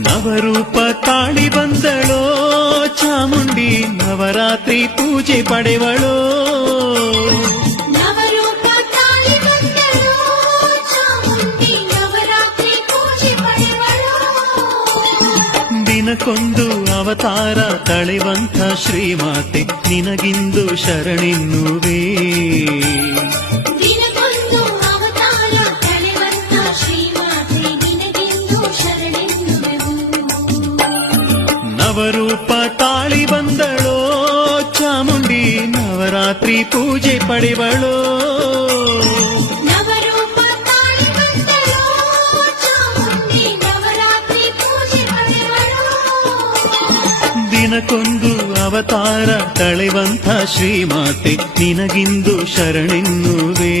ನವರೂಪ ತಾಳಿ ಬಂದಳೋ ಚಾಮುಂಡಿ ನವರಾತ್ರಿ ಪೂಜೆ ಪಡೆವಳೋ ನವರೂಪ ತಾಳಿ ಬಂದಳೋ ಚಾಮುಂಡಿ ನವರಾತ್ರಿ ಪೂಜೆ ಪಡೆವಳೋ ದಿನಕ್ಕೊಂದು ಅವತಾರ ತಳೆವಂಥ ಶ್ರೀಮಾತೆ ನಿನಗಿಂದು ಶರಣೆನ್ನುವೇ ದಿನಕ್ಕೊಂದು ಅವತಾರ ತಳೆವಂತ ಶ್ರೀಮಾತೆ ನಿನಗೆಂದು ಶರಣೆನ್ನುವೆವು ನವರೂಪ ತಾಳಿ ಬಂದಳೋ ಚಾಮುಂಡಿ ನವರಾತ್ರಿ ಪೂಜೆ ಪಡೆವಳೋ ನವರೂಪ ತಾಳಿ ಬಂದಳೋ ಚಾಮುಂಡಿ ನವರಾತ್ರಿ ಪೂಜೆ ಪಡೆವಳೋ ದಿನಕ್ಕೊಂದು ಅವತಾರ ತಳೆವಂಥ ಶ್ರೀಮಾತೆ ನಿನಗಿಂದು ಶರಣೆನ್ನುವೇ